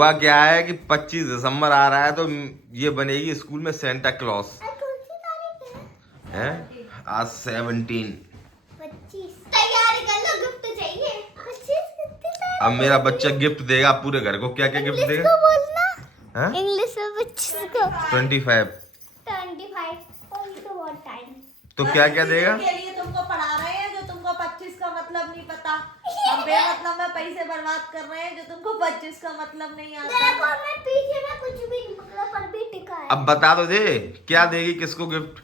हुआ क्या है कि 25 दिसंबर आ रहा है तो ये बनेगी स्कूल में सेंटा क्लॉस है। आज 17 तैयारी कर लो, गिफ्ट चाहिए 25। अब मेरा बच्चा गिफ्ट देगा पूरे घर को। क्या क्या गिफ्ट देगा? इंग्लिश को बोलना, हाँ? इंग्लिश में 25 को 25। 25 तो बहुत टाइम। तो क्या क्या देगा? के लिए तुमको पढ़ा रहे हैं जो तुमको 25 का मतलब नहीं पता। हम बेमतलब में पैसे बर्बाद कर रहे हैं जो तुमको 25 का मतलब नहीं आता। देखो मैं पीछे में कुछ भी नहीं पकड़ा पर भी टिका है। अब बता दो दे, क्या देगी किसको गिफ्ट?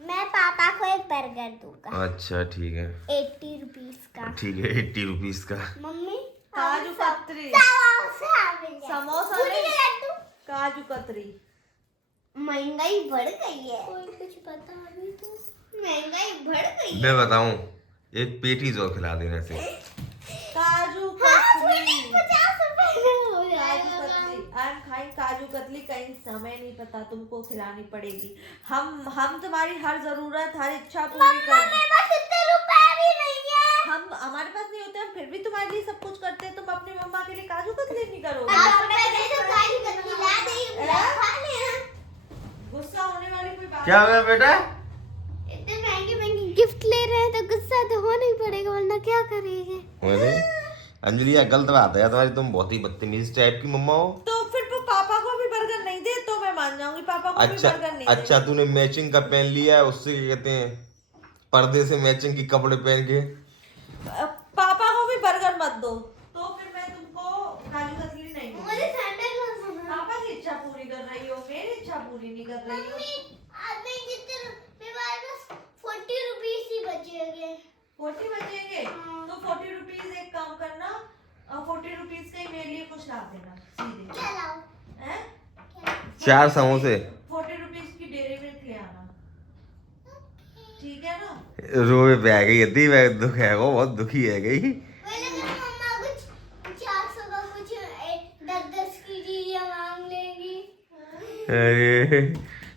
मैं पापा को एक बर्गर दूंगा। अच्छा ठीक है, 80 रुपीस का। ठीक है 80 रुपीज का। मम्मी काजू कतरी, समोसा नहीं, काजू कतरी। महंगाई बढ़ गई है। कोई कुछ पता अभी तो महंगाई बढ़ गई है। मैं बताऊं, एक पेटीज और खिला देने से। काजू हाँ, कतली, 50 रुपए हो काजू जाएगा। कतली। I am खाइंग kaju katli. कहीं समय नहीं पता, तुमको खिलानी पड़ेगी। हम तुम्हारी हर जरूरत, हर इच्छा पूरी कर। मेरे पास इतने रुपए भी नहीं है। हम हमारे पास नहीं होते, हम फिर भी तुम्हारे लिए सब कुछ करते हैं। तुम अपनी मम्मा के लिए काजू कतली नहीं करोगे? मैंने तो काजू कतली ला दी, खा लिया। गुस्सा होने वाली कोई बात क्या हुआ बेटा? इतने महंगे महंगे गिफ्ट ले रहे हैं तो गुस्सा तो होना ही पड़ेगा, वरना क्या करेंगे। अरे अंजलि यार गलत बात है तुम्हारी, तुम बहुत ही बदतमीज टाइप की मम्मा हो। तो फिर तो पापा को भी बर्गर नहीं दे तो मैं मान जाऊंगी। पापा को अच्छा भी बर्गर नहीं अच्छा, तूने मैचिंग का पहन लिया है, उससे क्या कहते हैं, पर्दे से मैचिंग की कपड़े पहन के। दे। पापा को भी बर्गर मत दो तो फिर मैं तुमको काजू कतली नहीं दूंगी। मुझे सैंडल पसंद है। पापा की इच्छा पूरी कर रही हो, मेरी इच्छा पूरी नहीं कर रही हो। मम्मी आज मैं जितने मेरे पास 40 रुपीस ही बचेंगे। 40 बचेंगे तो 40 रुपीज एक काम करना, 40 रुपीज का ही मेरे लिए कुछ ला देना सीधे। क्या लाऊं? हैं? 4 समोसे 40 रुपीज की डेयरी मिल्क ले आना, ठीक है ना? रोए पे आ गई इतनी दुख है, वो बहुत दुखी है गई। पहले तो मम्मा कुछ 400 का कुछ 10-10 की चीजें मांग लेगी। अरे अब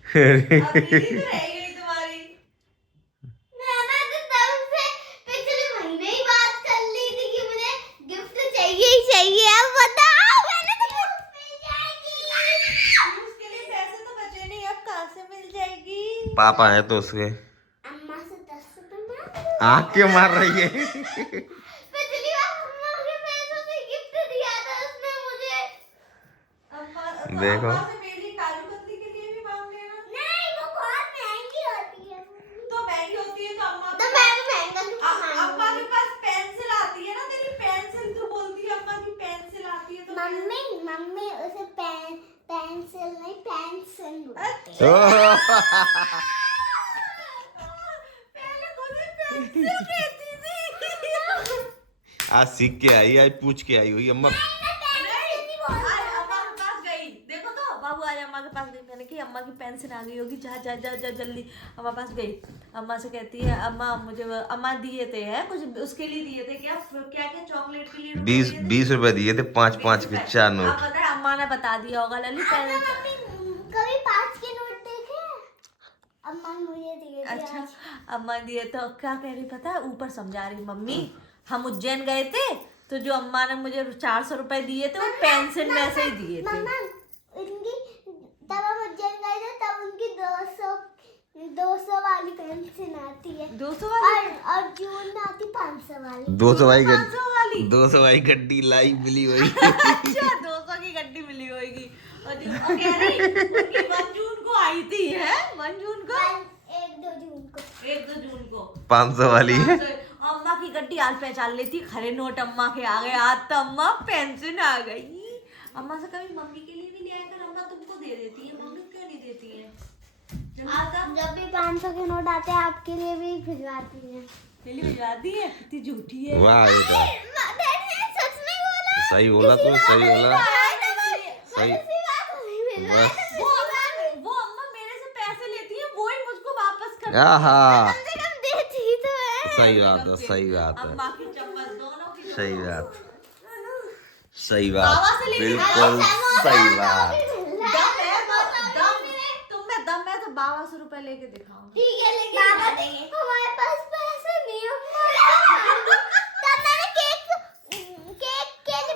दीदी तो रह गई तुम्हारी। मैंने तो तब से पिछले महीने ही बात कर ली थी कि मुझे गिफ्ट चाहिए ही चाहिए। अब बताओ मैंने तो गिफ्ट मिल जाएगी। उसके लिए पैसे तो बचे नहीं, अब कहाँ से मिल जाएगी? पापा है तो उसके अम्मा से 10 रुपए मांग लो। आँख क्यों मार रही है? पिछली बार अम्मा के पैसों से गिफ्ट दिया था उसने मुझे। तो देखो। अम्मा से मेरी काजू कतली के लिए भी मांग लेना। नहीं वो बहुत महंगी होती है। तो महंगी होती है तो अम्मा तो मैं भी महंगा गिफ्ट अम्मा के मांगूंगी। पास पेंसिल आती है ना, तेरी पेंसिल तो बोलती है अम्मा की पेंसिल आती है तो मम्मी उसे पेंसिल नहीं पेंसिल बोलते हैं। ओह, पहले खुद ही पेंसिल कहती थी। आज सीख के आई, आज पूछ के आई हुई अम्मा। आज अम्मा के पास गई, देखो तो बाबू आज अम्मा के पास गई। मैंने कि अम्मा की पेंसिल आ गई होगी, जा जा जा जा जल्दी। अम्मा पास गई, अम्मा से कहती है अम्मा मुझे, अम्मा दिए थे है कुछ उसके लिए दिए थे, क्या क्या क्या चॉकलेट के लिए रुपए 20 दिए थे? 20 रुपए दिए थे, 5 के 4 अब नोट। पता है अम्मा ने बता दिया होगा लली पेंसिल। कभी 5 के नोट देखे? अम्मा मुझे दिए थे अच्छा आज। अम्मा दिए तो क्या कह रही पता है, ऊपर समझा रही मम्मी हम उज्जैन गए थे तो जो अम्मा ने मुझे 400 रुपए दिए थे वो पेंसिल में से ही दिए थे। मम्मा उनकी तब हम उज्जैन गए थे तब उनकी 200 वाली पेंसिल आती है 200 वाली और जून में आती 500 वाली। 200 वाली 500 वाली 200 वाली गड्डी लाई मिली हुई। अच्छा 200 की गड्डी मिली होगी। और कह रही उनकी 1 जून को आई थी है, 1 जून को 1-2 जून को 1-2 जून को 500 वाली है। अम्मा की गड्डी आज पहचान लेती, खरे नोट अम्मा के आ गए, आज तो अम्मा पेंशन आ गई। अम्मा से कभी मम्मी के लिए भी ले आया कर, अम्मा तुमको दे देती है, मम्मी क्यों नहीं देती है? आप जब भी 500 के नोट आते हैं आपके लिए भी भिजवाती हैं। लिली भिजवाती है, कितनी झूठी है। वाह बेटा, सच में बोला। सही बोला तू, सही बोला, सही। बस वो अम्मा मेरे से पैसे लेती है, वो ही मुझको वापस कर आहा, देती तो है। सही बात है, सही बात है, अम्मा की चम्मच दोनों की सही बात, सही बाबा बात, से लेके बिल्कुल सही बात। तुम में दम है तो 1200 रुपए लेके दिखाओ। ठीक है लेकिन हमारे पास पैसे नहीं है। तब मैंने केक के लिए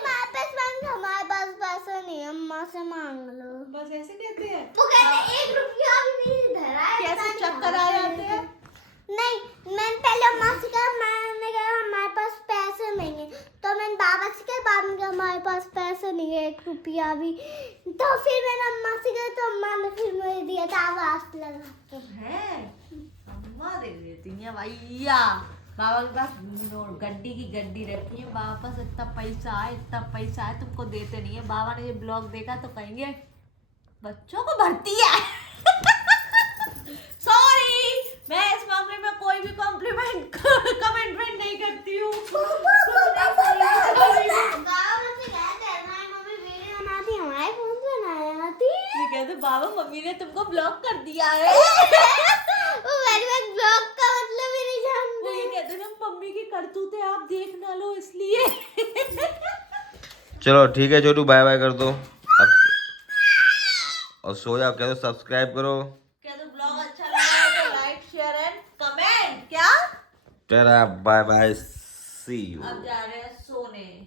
हमारे पास पैसे नहीं है। से मांग लो। बस ऐसे कहते हैं। वो कहते 1 रुपया भी नहीं धरा है। कैसे चक्कर आ जाते हैं। नहीं, मैंने पहले अम्मा से कहा, मैंने कहा हमारे पास पैसे नहीं है, तो मैंने बाबा से कहा, बाबा ने कहा हमारे पास पैसे नहीं है 1 रुपया भी। तो फिर मैंने अम्मा से कहा, तो अम्मा ने फिर मुझे दिया था आवाज लगा के। है अम्मा दे देती है भैया। बाबा के पास गड्डी की गड्डी रखी है, बाबा पास इतना पैसा है, तुमको देते नहीं है। बाबा ने ये ब्लॉग देखा तो कहेंगे बच्चों को भरती है। सॉरी, मैं इस मामले में कोई भी कमेंट नहीं करती हूँ। ये कहते बाबा मम्मी ने तुमको ब्लॉक कर दिया है। वो मेरे पास ब्लॉग का मतलब ही नहीं जानते। वो ये कहते ना मम्मी की करतूतें आप देख ना लो इसलिए। चलो ठीक है छोटू, बाय बाय कर दो अब, और सो जाओ। कह दो सब्सक्राइब करो। क्या तो ब्लॉग अच्छा लगा तो लाइक शेयर एंड कमेंट। क्या टेरा बाय बाय, सी यू। अब जा रहे हैं सोने।